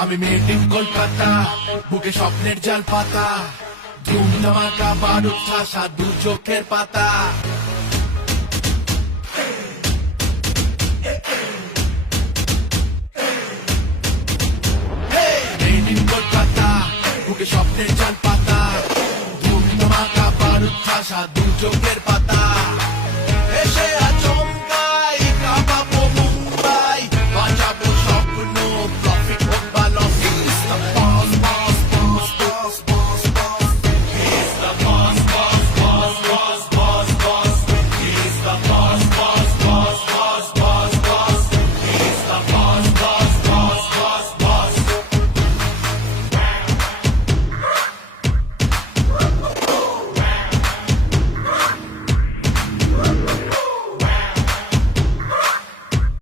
আমি made in Kolkata, বুকে স্বপ্নের জাল পাতা, ধুম ধামাকা বারুদ ঠাসা দু চোখের পাতা। মেড ইন কলকাতা, বুকে স্বপ্নের জাল পাতা, ধুম ধামাকা বারুদ ঠাসা দু চোখের পাতা।